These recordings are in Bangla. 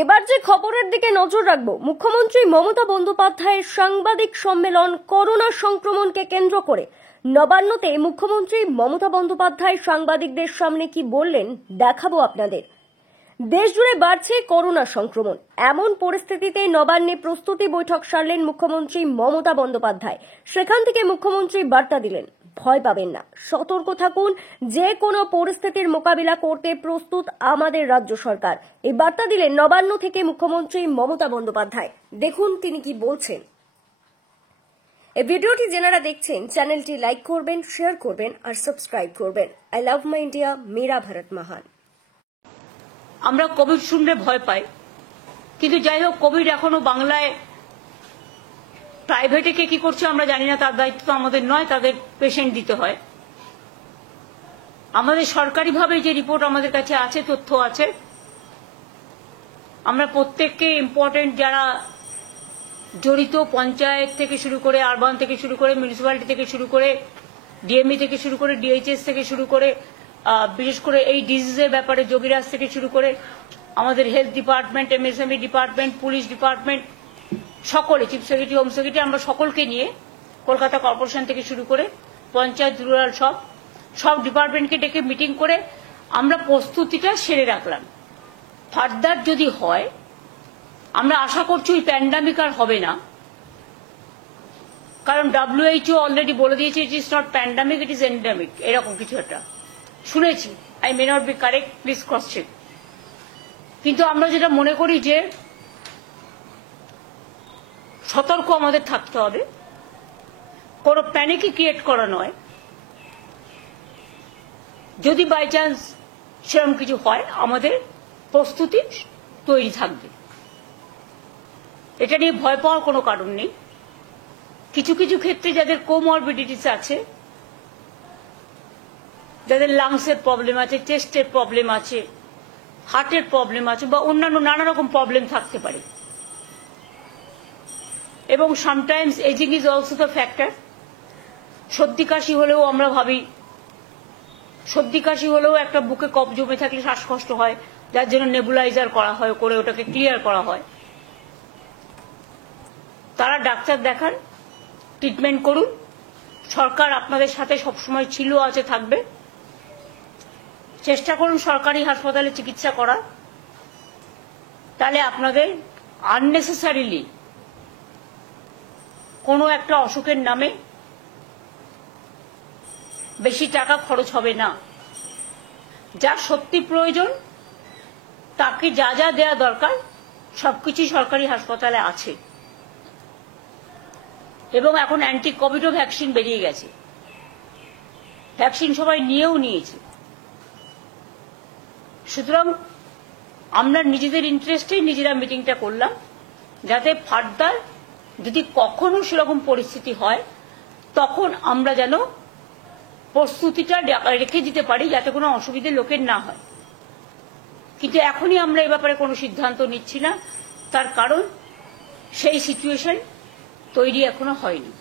এবার যে খবরের দিকে নজর রাখবো, মুখ্যমন্ত্রী মমতা বন্দ্যোপাধ্যায়ের সাংবাদিক সম্মেলন করোনা সংক্রমণকে কেন্দ্র করে। নবান্নতে মুখ্যমন্ত্রী মমতা বন্দ্যোপাধ্যায় সাংবাদিকদের সামনে কি বললেন দেখাবো আপনাদের। দেশ জুড়ে বাড়ছে করোনা সংক্রমণ, এমন পরিস্থিতিতে নবান্নে প্রস্তুতি বৈঠক সারলেন মুখ্যমন্ত্রী মমতা বন্দ্যোপাধ্যায়। সেখান থেকে মুখ্যমন্ত্রী বার্তা দিলেন, ভয় পাবেন না, সতর্ক থাকুন, যে কোনো পরিস্থিতির মোকাবিলা করতে প্রস্তুত আমাদের রাজ্য সরকার। এই বার্তা দিলেন নবান্ন থেকে মুখ্যমন্ত্রী মমতা বন্দ্যোপাধ্যায়। দেখুন তিনি কি বলছেন। এই ভিডিওটি যারা দেখছেন চ্যানেলটি লাইক করবেন, শেয়ার করবেন আর সাবস্ক্রাইব করবেন। আই লাভ মাই ইন্ডিয়া, মেরা ভারত মহান। আমরা কোভিড শুনলে ভয় পাই, কিন্তু যাই হোক, কোভিড এখনো বাংলায় প্রাইভেটে কে কি করছে আমরা জানি না, তার দায়িত্ব আমাদের নয়, তাদের পেশেন্ট দিতে হয়। আমাদের সরকারিভাবে যে রিপোর্ট আমাদের কাছে আছে, তথ্য আছে, আমরা প্রত্যেককে ইম্পর্টেন্ট যারা জড়িত, পঞ্চায়েত থেকে শুরু করে, আরবান থেকে শুরু করে, মিউনিসিপ্যালিটি থেকে শুরু করে, ডিএমই থেকে শুরু করে, ডিএইচএস থেকে শুরু করে, বিশেষ করে এই ডিজিজের ব্যাপারে যোগীরাজ থেকে শুরু করে আমাদের health department, MSME department, police department, সকলে, চিফ সেক্রেটারি, হোম সেক্রেটারি, আমরা সকলকে নিয়ে কলকাতা কর্পোরেশন থেকে শুরু করে পঞ্চায়েত, রুরাল, সব ডিপার্টমেন্টকে ডেকে মিটিং করে আমরা প্রস্তুতিটা সেরে রাখলাম। ফার্দার যদি হয়, আমরা আশা করছি ওই প্যান্ডামিক আর হবে না, কারণ WHO অলরেডি বলে দিয়েছে it is not pandemic, it is endemic, এরকম কিছু একটা শুনেছি। I may not be correct, please cross check. কিন্তু আমরা যেটা মনে করি যে সতর্ক আমাদের থাকতে হবে, কোনো প্যানিকই ক্রিয়েট করা নয়। যদি বাই চান্স সেরকম কিছু হয়, আমাদের প্রস্তুতি তৈরি থাকবে, এটা নিয়ে ভয় পাওয়ার কোনো কারণ নেই। কিছু কিছু ক্ষেত্রে যাদের কোমরবিডিটিস আছে, যাদের লাংসের প্রবলেম আছে, চেস্টের প্রবলেম আছে, হার্টের প্রবলেম আছে, বা অন্যান্য নানা রকম প্রবলেম থাকতে পারে, এবং sometimes ageing is also the factor. সর্দি কাশি হলেও আমরা ভাবি, সর্দি কাশি হলেও একটা বুকে কফ জমে থাকলে শ্বাসকষ্ট হয়, যার জন্য নেবুলাইজার করা হয়, করে ওটাকে ক্লিয়ার করা হয়। তারা ডাক্তার দেখান, ট্রিটমেন্ট করুন। সরকার আপনাদের সাথে সবসময় ছিল, আছে, থাকবে। চেষ্টা করুন সরকারি হাসপাতালে চিকিৎসা করার, তাহলে আপনাদের আননেসেসারিলি কোনো একটা অসুখের নামে বেশি টাকা খরচ হবে না। যার সত্যি প্রয়োজন তাকে যা যা দেওয়া দরকার সবকিছুই সরকারি হাসপাতালে আছে, এবং এখন অ্যান্টি কোভিডও ভ্যাকসিন বেরিয়ে গেছে, ভ্যাকসিন সবাই নিয়েও নিয়েছে। সুতরাং আমরা নিজেদের ইন্টারেস্টেই নিজেরা মিটিংটা করলাম, যাতে ফার্দার যদি কখনো সেরকম পরিস্থিতি হয়, তখন আমরা যেন প্রস্তুতিটা রেখে দিতে পারি, যাতে কোনো অসুবিধে লোকের না হয়। কিন্তু এখনই আমরা এ ব্যাপারে কোনো সিদ্ধান্ত নিচ্ছি না, তার কারণ সেই সিচুয়েশন তৈরি এখনো হয়নি।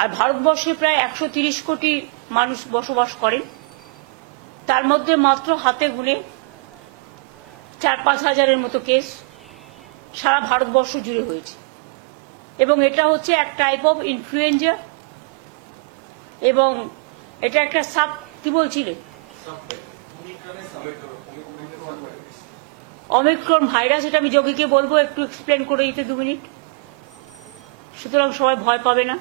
আর ভারতবর্ষে প্রায় 130 কোটি মানুষ বসবাস করেন, তার মধ্যে মাত্র হাতে গুনে 4-5 হাজারের মতো কেস সারা ভারতবর্ষ জুড়ে হয়েছে, এবং এটা হচ্ছে এক টাইপ অফ ইনফ্লুয়েঞ্জা, এবং এটা একটা সাব, কি বলছিলে, অমিক্রন ভাইরাস। এটা আমি যোগীকে বলবো একটু এক্সপ্লেন করে দিতে 2 মিনিট, সুতরাং সবাই ভয় পাবে না।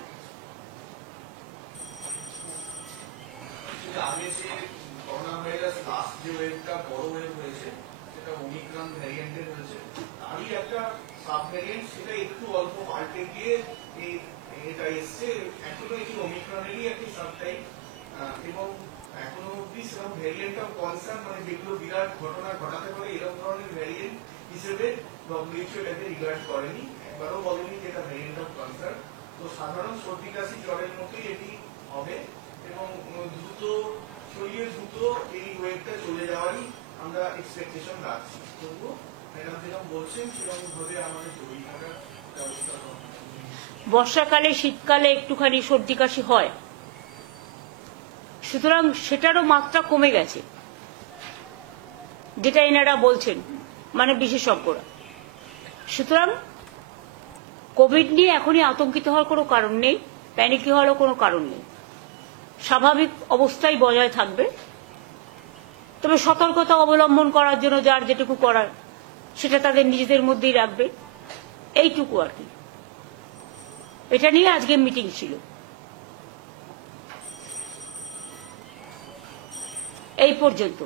এবং এখনো অব্দি সেরকম ভ্যারিয়েন্ট অফ কনসার্ন, মানে যেগুলো বিরাট ঘটনা ঘটাতে পারে, এরকম ধরনের ভ্যারিয়েন্ট হিসেবে WHO এটাকে রিগার্ড করেনি, একবারও বলেনি যে এটা ভ্যারিয়েন্ট অফ কনসার্ন। তো সাধারণ সর্দি কাশি জ্বরের মতোই এটি হবে, এবং দ্রুত ছড়িয়ে দ্রুত এই ওয়েভটা চলে যাওয়ারই আমরা এক্সপেকটেশন রাখছি। তবুও ম্যাডাম যেরকম বলছেন সেরকম ভাবে আমাদের তৈরি থাকার ব্যবস্থা করা। বর্ষাকালে, শীতকালে একটুখানি সর্দি কাশি হয়, সুতরাং সেটারও মাত্রা কমে গেছে, যেটা এনারা বলছেন। মানে বিশেষজ্ঞরা। সুতরাং কোভিড নিয়ে এখনই আতঙ্কিত হওয়ার কোনো কারণ নেই, প্যানিকি হওয়ারও কোনো কারণ নেই। স্বাভাবিক অবস্থাই বজায় থাকবে। তবে সতর্কতা অবলম্বন করার জন্য যার যেটুকু করার সেটা তাদের নিজেদের মধ্যেই রাখবে, এইটুকু আর কি। এটা নিয়ে আজকে মিটিং ছিল। এই পর্যন্ত।